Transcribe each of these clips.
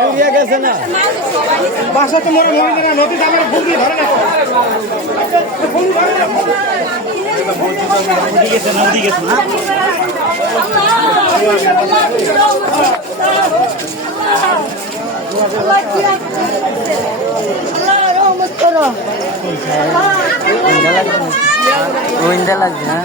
পুড়িয়ে গেছে না বাসা তো মনে মনে না নদী যাবে ভুল দিয়ে ধরে না গোয়েন্দা লাগছে হ্যাঁ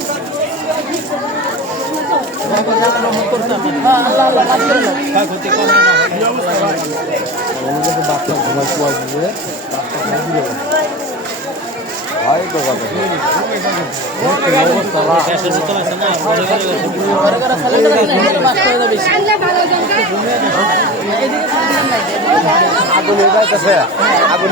বাচ্চা ঘুমাই শুয়াই দিয়ে আগুন যাইতেছে আগুন